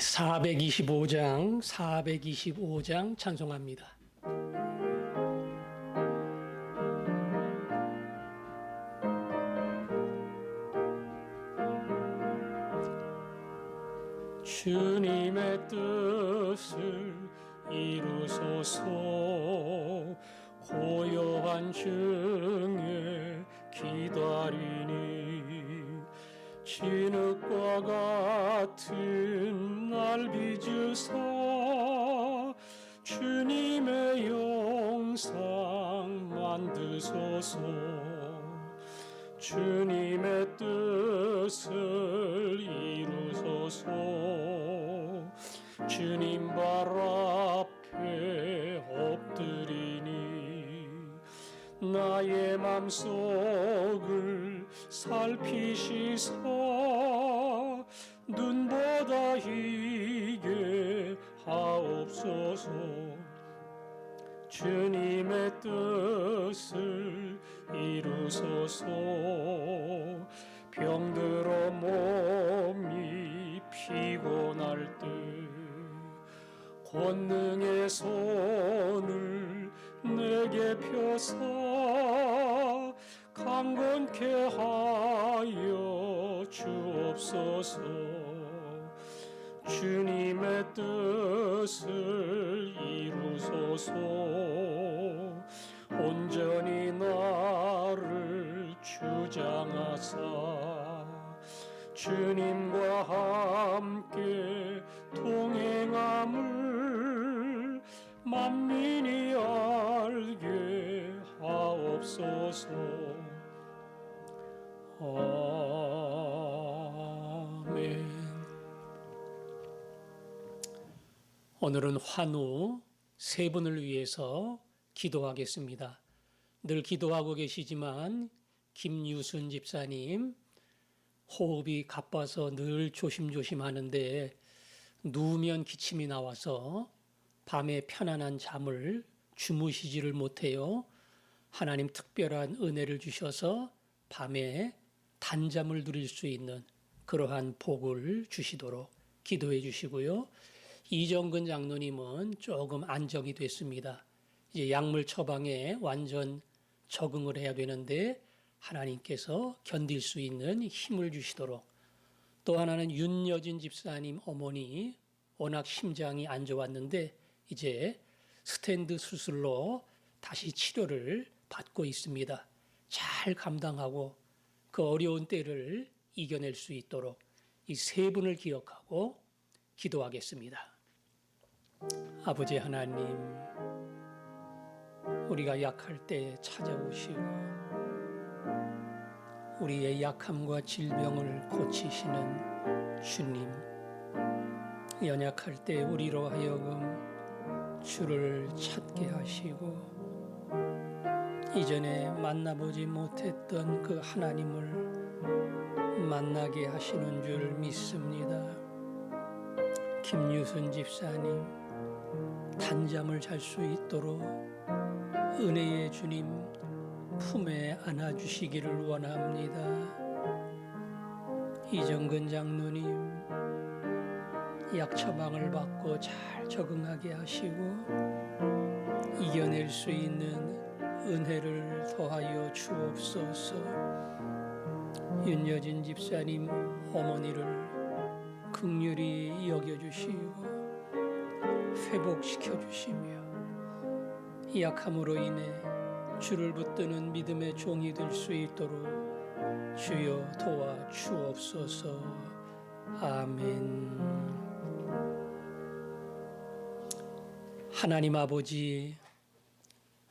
425장 찬송합니다. 주님의 뜻을 이루소서. 고요한 중에 기다리니 진흙과 같은 날 빚으사 주님의 영상 만드소서. 주님의 뜻을 이루소서. 주님 발 앞에 엎드리니 나의 맘속을 살피시사 눈보다 희게 하옵소서. 주님의 뜻을 이루소서. 병들어 몸이 피곤할 때 권능의 손을 내게 펴사 강건케 하여 주옵소서. 주님의 뜻을 이루소서. 온전히 나를 주장하사 주님과 함께 동행함을 만민이 알게 하옵소서. 아멘. 오늘은 환우 세 분을 위해서 기도하겠습니다. 늘 기도하고 계시지만 김유순 집사님 호흡이 가빠서 늘 조심조심 하는데 누우면 기침이 나와서 밤에 편안한 잠을 주무시지를 못해요. 하나님 특별한 은혜를 주셔서 밤에 단잠을 누릴 수 있는 그러한 복을 주시도록 기도해 주시고요. 이정근 장로님은 조금 안정이 됐습니다. 이제 약물 처방에 완전 적응을 해야 되는데 하나님께서 견딜 수 있는 힘을 주시도록, 또 하나는 윤여진 집사님 어머니 워낙 심장이 안 좋았는데 이제 스탠드 수술로 다시 치료를 받고 있습니다. 잘 감당하고 그 어려운 때를 이겨낼 수 있도록 이 세 분을 기억하고 기도하겠습니다. 아버지 하나님, 우리가 약할 때 찾아오시고 우리의 약함과 질병을 고치시는 주님, 연약할 때 우리로 하여금 주를 찾게 하시고 이전에 만나보지 못했던 그 하나님을 만나게 하시는 줄 믿습니다. 김유순 집사님 단잠을 잘 수 있도록 은혜의 주님 품에 안아주시기를 원합니다. 이정근 장로님 약 처방을 받고 잘 적응하게 하시고 이겨낼 수 있는 은혜를 더하여 주옵소서. 윤여진 집사님 어머니를 긍휼히 여겨주시고 회복시켜 주시며 약함으로 인해 주를 붙드는 믿음의 종이 될 수 있도록 주여 도와 주옵소서. 아멘. 하나님 아버지,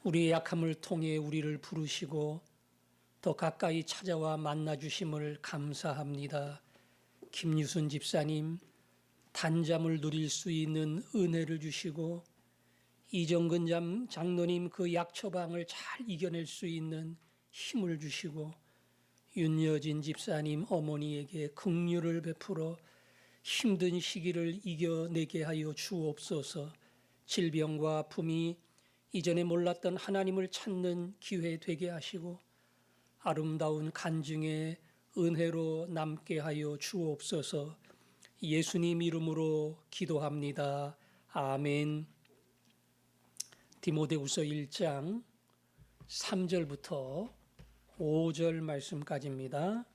우리의 약함을 통해 우리를 부르시고 더 가까이 찾아와 만나주심을 감사합니다. 김유순 집사님 단잠을 누릴 수 있는 은혜를 주시고 이정근 장로님 그 약 처방을 잘 이겨낼 수 있는 힘을 주시고 윤여진 집사님 어머니에게 긍휼을 베풀어 힘든 시기를 이겨내게 하여 주옵소서. 질병과 아픔이 이전에 몰랐던 하나님을 찾는 기회 되게 하시고 아름다운 간증의 은혜로 남게 하여 주옵소서. 예수님 이름으로 기도합니다. 아멘. 디모데후서 1장 3절부터 5절 말씀까지입니다.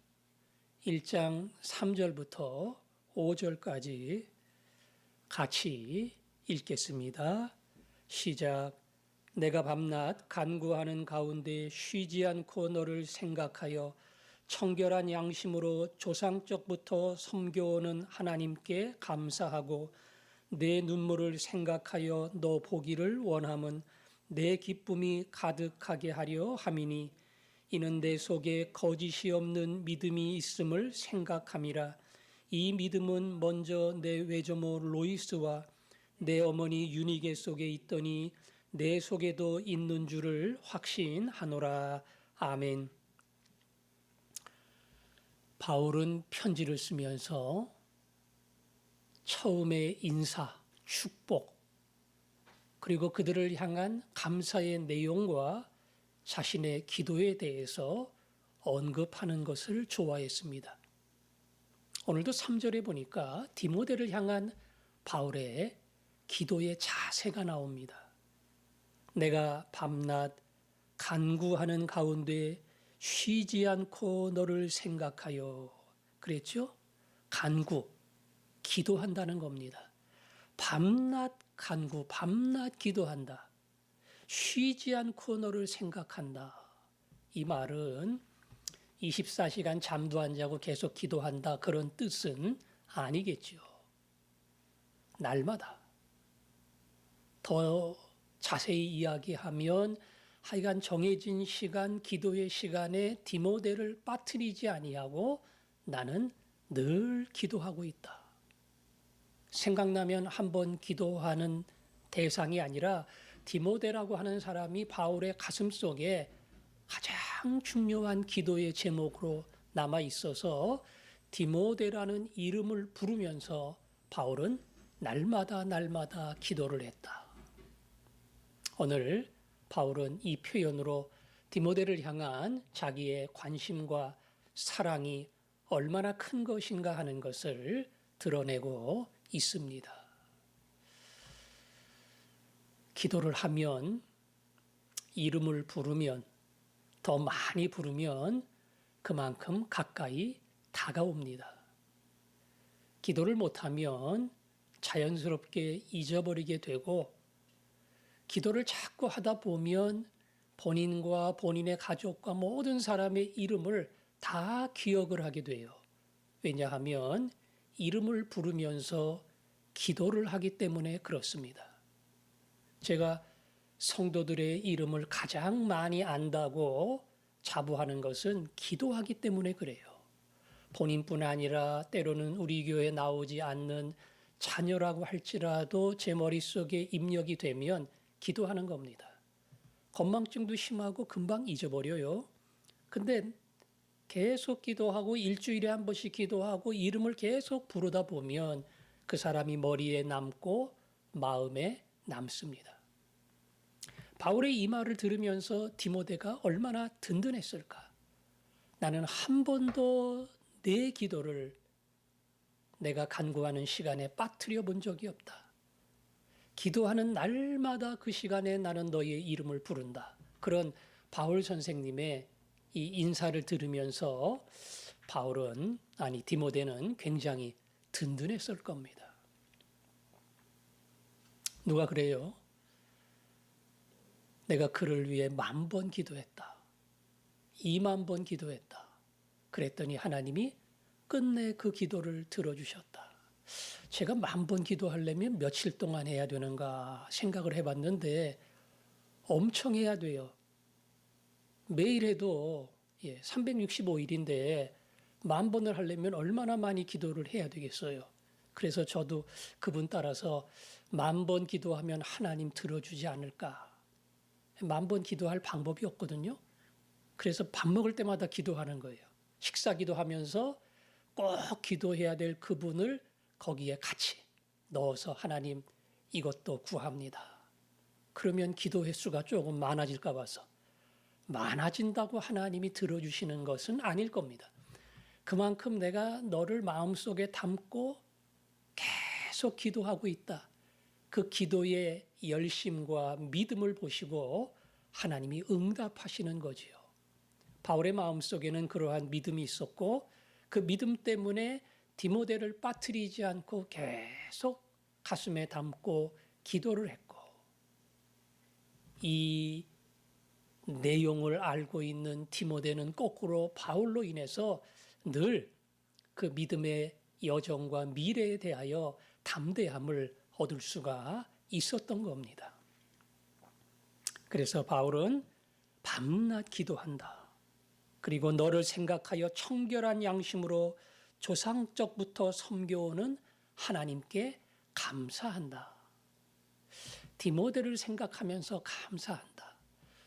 1장 3절부터 5절까지 같이 읽겠습니다. 시작. 내가 밤낮 간구하는 가운데 쉬지 않고 너를 생각하여 청결한 양심으로 조상적부터 섬겨오는 하나님께 감사하고 내 눈물을 생각하여 너 보기를 원함은 내 기쁨이 가득하게 하려 함이니 이는 내 속에 거짓이 없는 믿음이 있음을 생각함이라. 이 믿음은 먼저 내 외조모 로이스와 내 어머니 유니게 속에 있더니 내 속에도 있는 줄을 확신하노라. 아멘. 바울은 편지를 쓰면서 처음에 인사, 축복, 그리고 그들을 향한 감사의 내용과 자신의 기도에 대해서 언급하는 것을 좋아했습니다. 오늘도 3절에 보니까 디모데를 향한 바울의 기도의 자세가 나옵니다. 내가 밤낮 간구하는 가운데 쉬지 않고 너를 생각하여. 그랬죠? 간구, 기도한다는 겁니다. 밤낮 간구, 밤낮 기도한다. 쉬지 않고 너를 생각한다. 이 말은 24시간 잠도 안 자고 계속 기도한다, 그런 뜻은 아니겠죠. 날마다. 더 자세히 이야기하면 하여간 정해진 시간, 기도의 시간에 디모데를 빠뜨리지 아니하고 나는 늘 기도하고 있다. 생각나면 한번 기도하는 대상이 아니라 디모데라고 하는 사람이 바울의 가슴 속에 가장 중요한 기도의 제목으로 남아 있어서 디모데라는 이름을 부르면서 바울은 날마다 기도를 했다. 오늘 바울은 이 표현으로 디모데를 향한 자기의 관심과 사랑이 얼마나 큰 것인가 하는 것을 드러내고 있습니다. 기도를 하면, 이름을 부르면, 더 많이 부르면 그만큼 가까이 다가옵니다. 기도를 못하면 자연스럽게 잊어버리게 되고, 기도를 자꾸 하다 보면 본인과 본인의 가족과 모든 사람의 이름을 다 기억을 하게 돼요. 왜냐하면 이름을 부르면서 기도를 하기 때문에 그렇습니다. 제가 성도들의 이름을 가장 많이 안다고 자부하는 것은 기도하기 때문에 그래요. 본인뿐 아니라 때로는 우리 교회에 나오지 않는 자녀라고 할지라도 제 머릿속에 입력이 되면 기도하는 겁니다. 건망증도 심하고 금방 잊어버려요. 근데 계속 기도하고 일주일에 한 번씩 기도하고 이름을 계속 부르다 보면 그 사람이 머리에 남고 마음에 남습니다. 바울의 이 말을 들으면서 디모데가 얼마나 든든했을까? 나는 한 번도 내 기도를 내가 간구하는 시간에 빠뜨려 본 적이 없다. 기도하는 날마다 그 시간에 나는 너의 이름을 부른다. 그런 바울 선생님의 이 인사를 들으면서 디모데는 굉장히 든든했을 겁니다. 누가 그래요? 내가 그를 위해 10,000번 기도했다. 20,000번 기도했다. 그랬더니 하나님이 끝내 그 기도를 들어주셨다. 제가 10,000번 기도하려면 며칠 동안 해야 되는가 생각을 해봤는데 엄청 해야 돼요. 매일 해도 365일인데 10,000번을 하려면 얼마나 많이 기도를 해야 되겠어요. 그래서 저도 그분 따라서 10,000번 기도하면 하나님 들어주지 않을까. 10,000번 기도할 방법이 없거든요. 그래서 밥 먹을 때마다 기도하는 거예요. 식사 기도하면서 꼭 기도해야 될 그분을 거기에 같이 넣어서 하나님 이것도 구합니다. 그러면 기도 횟수가 조금 많아질까 봐서. 많아진다고 하나님이 들어주시는 것은 아닐 겁니다. 그만큼 내가 너를 마음속에 담고 계속 기도하고 있다. 그 기도의 열심과 믿음을 보시고 하나님이 응답하시는 거지요. 바울의 마음속에는 그러한 믿음이 있었고 그 믿음 때문에 디모데를 빠뜨리지 않고 계속 가슴에 담고 기도를 했고, 이 내용을 알고 있는 디모데는 거꾸로 바울로 인해서 늘 그 믿음의 여정과 미래에 대하여 담대함을 얻을 수가 있었던 겁니다. 그래서 바울은 밤낮 기도한다. 그리고 너를 생각하여 청결한 양심으로 조상적부터 섬겨오는 하나님께 감사한다. 디모데를 생각하면서 감사한다.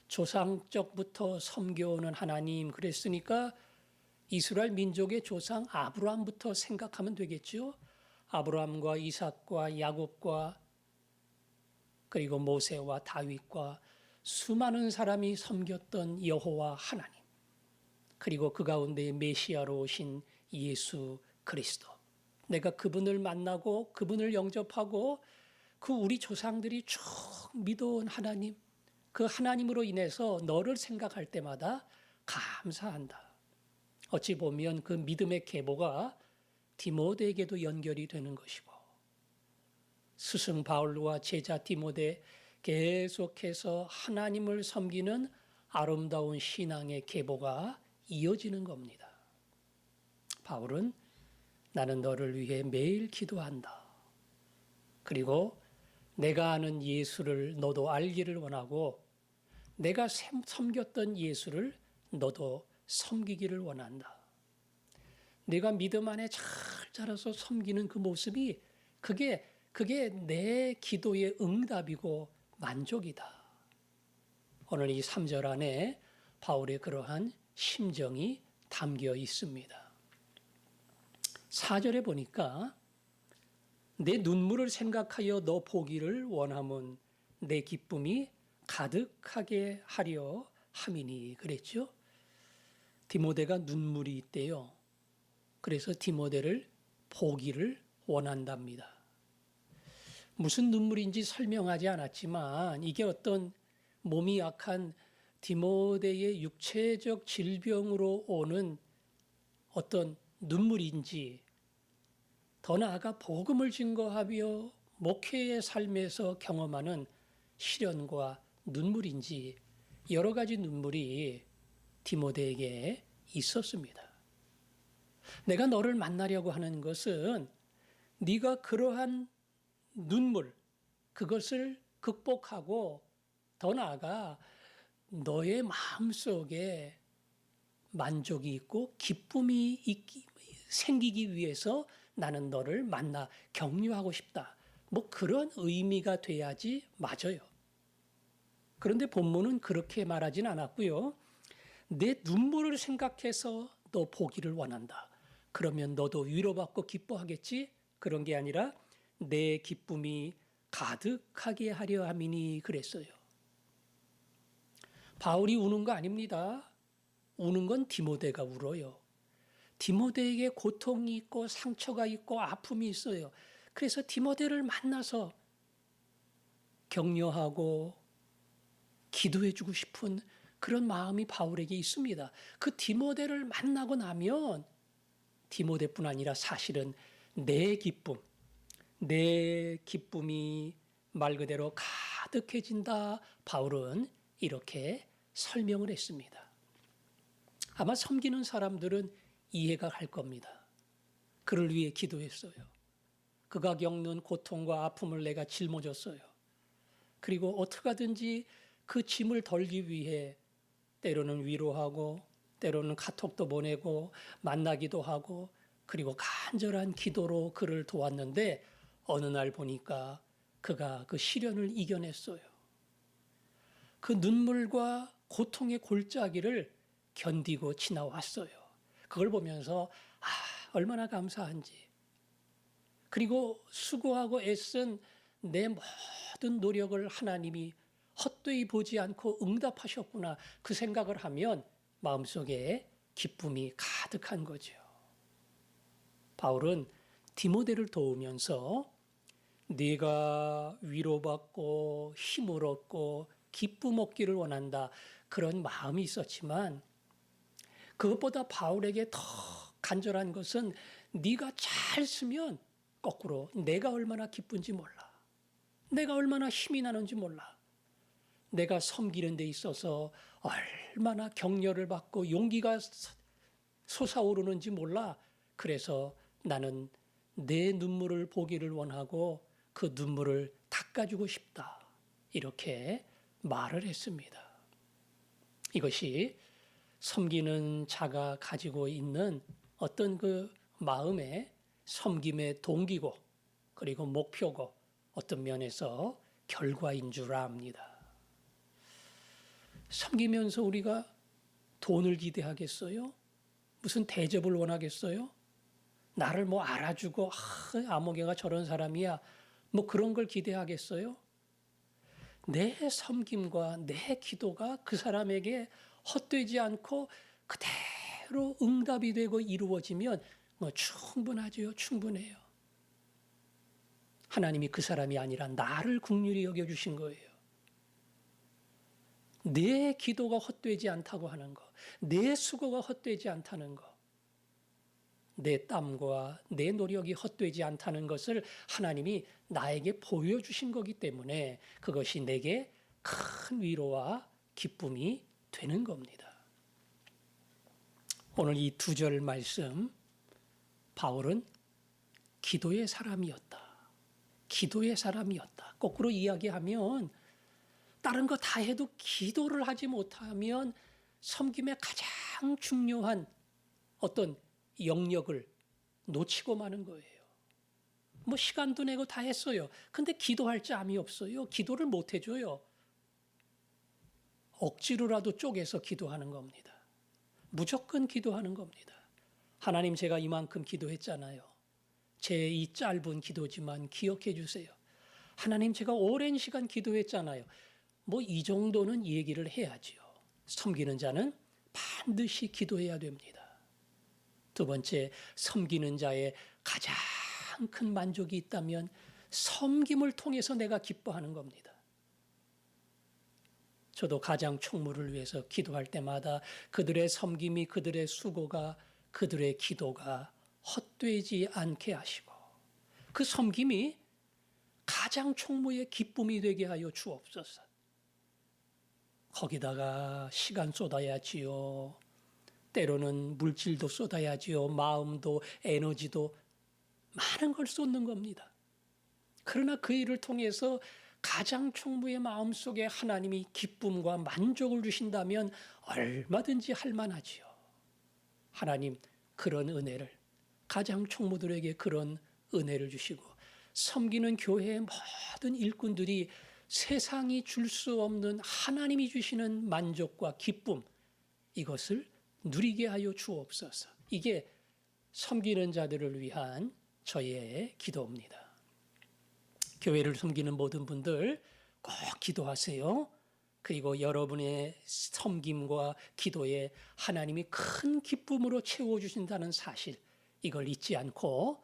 조상적부터 섬겨오는 하나님 그랬으니까 이스라엘 민족의 조상 아브라함부터 생각하면 되겠죠. 아브라함과 이삭과 야곱과 그리고 모세와 다윗과 수많은 사람이 섬겼던 여호와 하나님, 그리고 그 가운데 메시아로 오신 예수 그리스도. 내가 그분을 만나고 그분을 영접하고 그 우리 조상들이 쭉 믿어온 하나님, 그 하나님으로 인해서 너를 생각할 때마다 감사한다. 어찌 보면 그 믿음의 계보가 디모데에게도 연결이 되는 것이고, 스승 바울과 제자 디모데 계속해서 하나님을 섬기는 아름다운 신앙의 계보가 이어지는 겁니다. 바울은 나는 너를 위해 매일 기도한다. 그리고 내가 아는 예수를 너도 알기를 원하고 내가 섬겼던 예수를 너도 섬기기를 원한다. 내가 믿음 안에 잘 자라서 섬기는 그 모습이 그게 내 기도의 응답이고 만족이다. 오늘 이 3절 안에 바울의 그러한 심정이 담겨 있습니다. 4절에 보니까 내 눈물을 생각하여 너 보기를 원함은 내 기쁨이 가득하게 하려 함이니 그랬죠. 디모데가 눈물이 있대요. 그래서 디모데를 보기를 원한답니다. 무슨 눈물인지 설명하지 않았지만 이게 어떤 몸이 약한 디모데의 육체적 질병으로 오는 어떤 눈물인지, 더 나아가 복음을 증거하며 목회의 삶에서 경험하는 시련과 눈물인지 여러 가지 눈물이 디모데에게 있었습니다. 내가 너를 만나려고 하는 것은 네가 그러한 눈물, 그것을 극복하고 더 나아가 너의 마음속에 만족이 있고 기쁨이 생기기 위해서 나는 너를 만나 격려하고 싶다. 뭐 그런 의미가 돼야지 맞아요. 그런데 본문은 그렇게 말하진 않았고요. 내 눈물을 생각해서 너 보기를 원한다. 그러면 너도 위로받고 기뻐하겠지? 그런 게 아니라 내 기쁨이 가득하게 하려 함이니 그랬어요. 바울이 우는 거 아닙니다. 우는 건 디모데가 울어요. 디모데에게 고통이 있고 상처가 있고 아픔이 있어요. 그래서 디모데를 만나서 격려하고 기도해주고 싶은 그런 마음이 바울에게 있습니다. 그 디모데를 만나고 나면 디모데뿐 아니라 사실은 내 기쁨이 말 그대로 가득해진다. 바울은 이렇게 설명을 했습니다. 아마 섬기는 사람들은 이해가 갈 겁니다. 그를 위해 기도했어요. 그가 겪는 고통과 아픔을 내가 짊어졌어요. 그리고 어떻게 하든지 그 짐을 덜기 위해 때로는 위로하고 때로는 카톡도 보내고 만나기도 하고 그리고 간절한 기도로 그를 도왔는데 어느 날 보니까 그가 그 시련을 이겨냈어요. 그 눈물과 고통의 골짜기를 견디고 지나왔어요. 그걸 보면서 얼마나 감사한지. 그리고 수고하고 애쓴 내 모든 노력을 하나님이 헛되이 보지 않고 응답하셨구나. 그 생각을 하면 마음속에 기쁨이 가득한 거죠. 바울은 디모데를 도우면서 네가 위로받고 힘을 얻고 기쁨 얻기를 원한다, 그런 마음이 있었지만 그것보다 바울에게 더 간절한 것은 네가 잘 쓰면 거꾸로 내가 얼마나 기쁜지 몰라. 내가 얼마나 힘이 나는지 몰라. 내가 섬기는 데 있어서 얼마나 격려를 받고 용기가 솟아오르는지 몰라. 그래서 나는 내 눈물을 보기를 원하고 그 눈물을 닦아주고 싶다. 이렇게 말을 했습니다. 이것이 섬기는 자가 가지고 있는 어떤 그 마음의 섬김의 동기고, 그리고 목표고, 어떤 면에서 결과인 줄 압니다. 섬기면서 우리가 돈을 기대하겠어요? 무슨 대접을 원하겠어요? 나를 뭐 알아주고, 아무개가 저런 사람이야, 뭐 그런 걸 기대하겠어요? 내 섬김과 내 기도가 그 사람에게 헛되지 않고 그대로 응답이 되고 이루어지면 뭐 충분하죠. 충분해요. 하나님이 그 사람이 아니라 나를 긍휼히 여겨주신 거예요. 내 기도가 헛되지 않다고 하는 거, 내 수고가 헛되지 않다는 거, 내 땀과 내 노력이 헛되지 않다는 것을 하나님이 나에게 보여주신 거기 때문에 그것이 내게 큰 위로와 기쁨이 되는 겁니다. 오늘 이 2절 말씀, 바울은 기도의 사람이었다. 기도의 사람이었다. 거꾸로 이야기하면 다른 거 다 해도 기도를 하지 못하면 섬김의 가장 중요한 어떤 영역을 놓치고 마는 거예요. 뭐 시간도 내고 다 했어요. 근데 기도할 짬이 없어요. 기도를 못 해줘요. 억지로라도 쪼개서 기도하는 겁니다. 무조건 기도하는 겁니다. 하나님, 제가 이만큼 기도했잖아요. 제 이 짧은 기도지만 기억해 주세요. 하나님, 제가 오랜 시간 기도했잖아요. 뭐 이 정도는 얘기를 해야지요. 섬기는 자는 반드시 기도해야 됩니다. 두 번째, 섬기는 자의 가장 큰 만족이 있다면 섬김을 통해서 내가 기뻐하는 겁니다. 저도 가장 총무를 위해서 기도할 때마다 그들의 섬김이, 그들의 수고가, 그들의 기도가 헛되지 않게 하시고 그 섬김이 가장 총무의 기쁨이 되게 하여 주옵소서. 거기다가 시간 쏟아야지요. 때로는 물질도 쏟아야지요. 마음도 에너지도 많은 걸 쏟는 겁니다. 그러나 그 일을 통해서 가장 총무의 마음속에 하나님이 기쁨과 만족을 주신다면 얼마든지 할 만하지요. 하나님, 그런 은혜를, 가장 총무들에게 그런 은혜를 주시고 섬기는 교회의 모든 일꾼들이 세상이 줄 수 없는 하나님이 주시는 만족과 기쁨, 이것을 누리게 하여 주옵소서. 이게 섬기는 자들을 위한 저의 기도입니다. 교회를 섬기는 모든 분들 꼭 기도하세요. 그리고 여러분의 섬김과 기도에 하나님이 큰 기쁨으로 채워주신다는 사실, 이걸 잊지 않고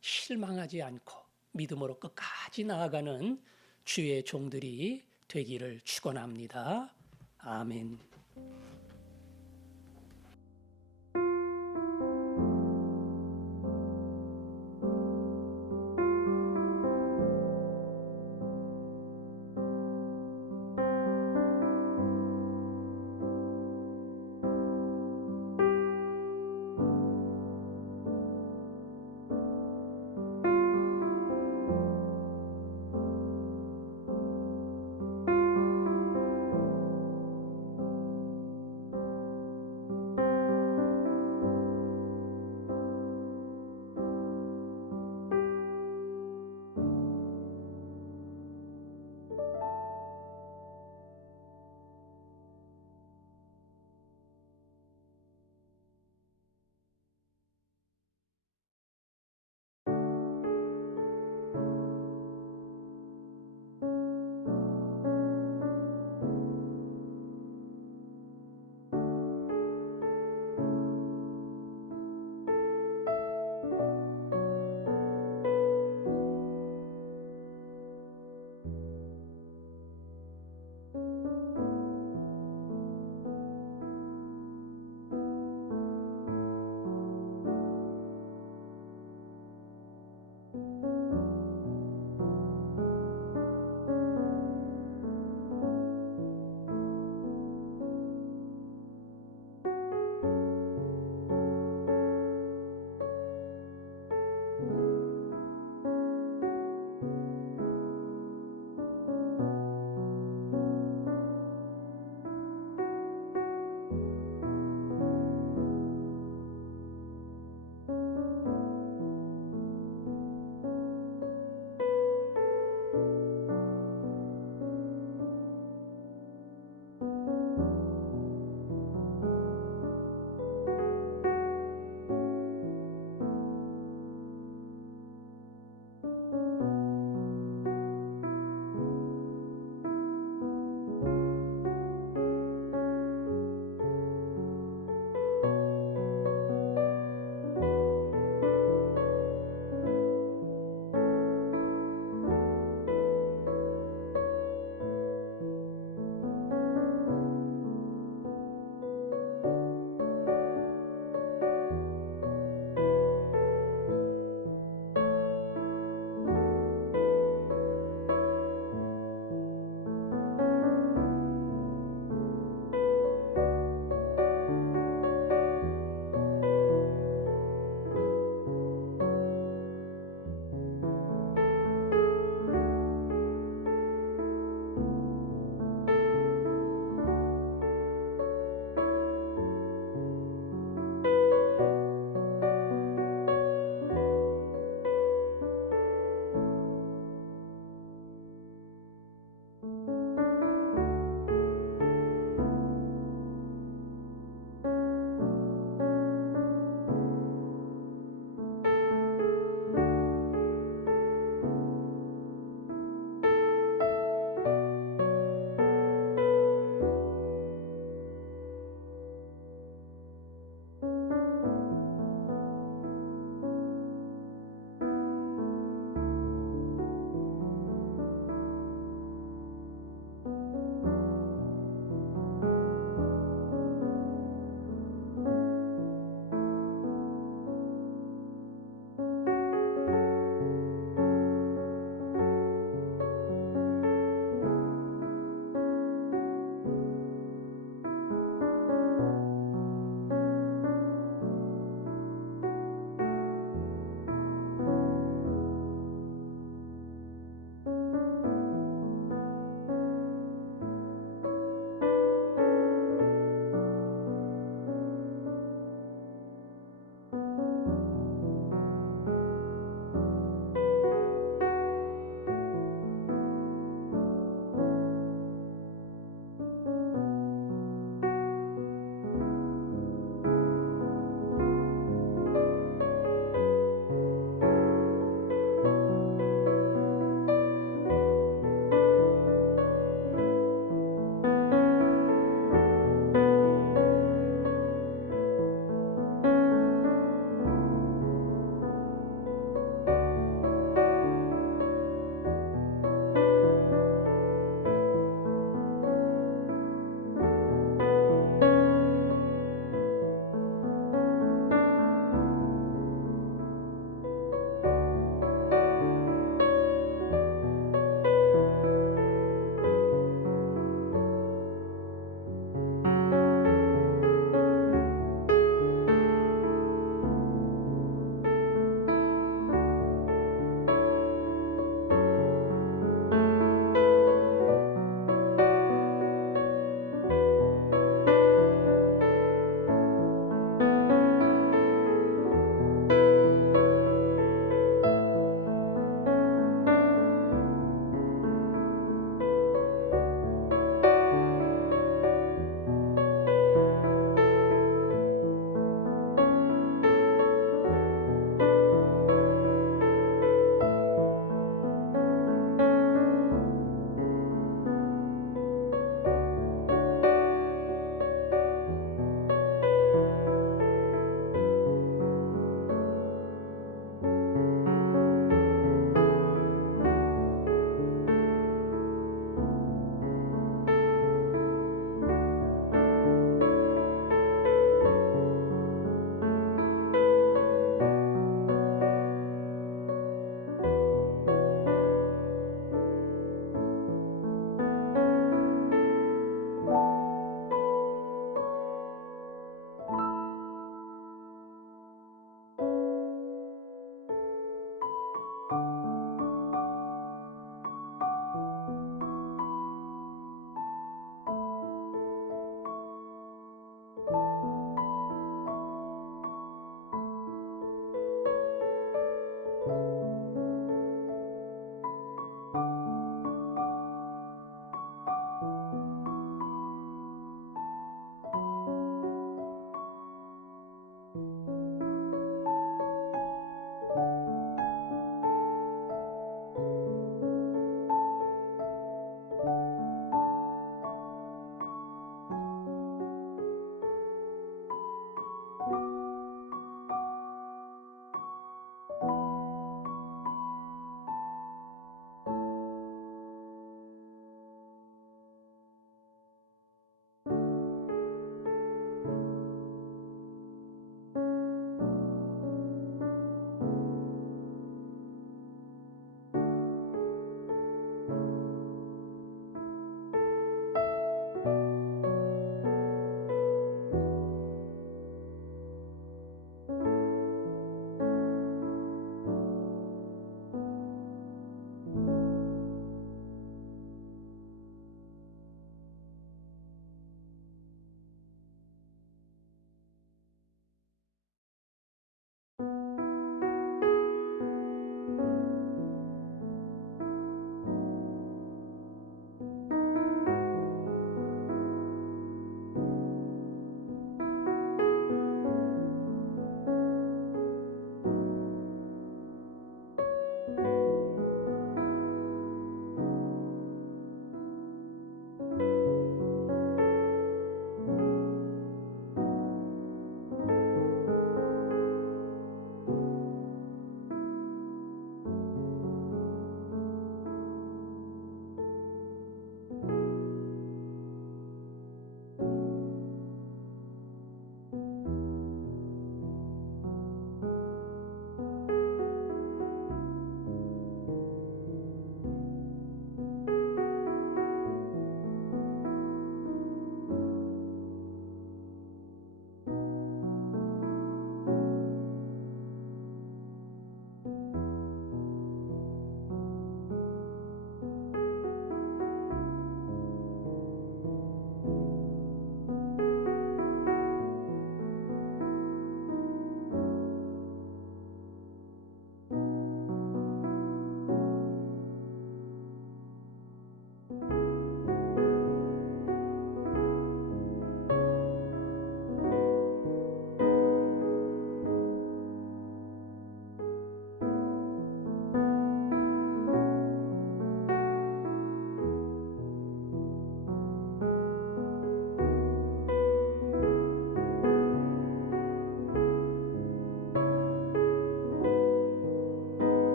실망하지 않고 믿음으로 끝까지 나아가는 주의 종들이 되기를 축원합니다. 아멘.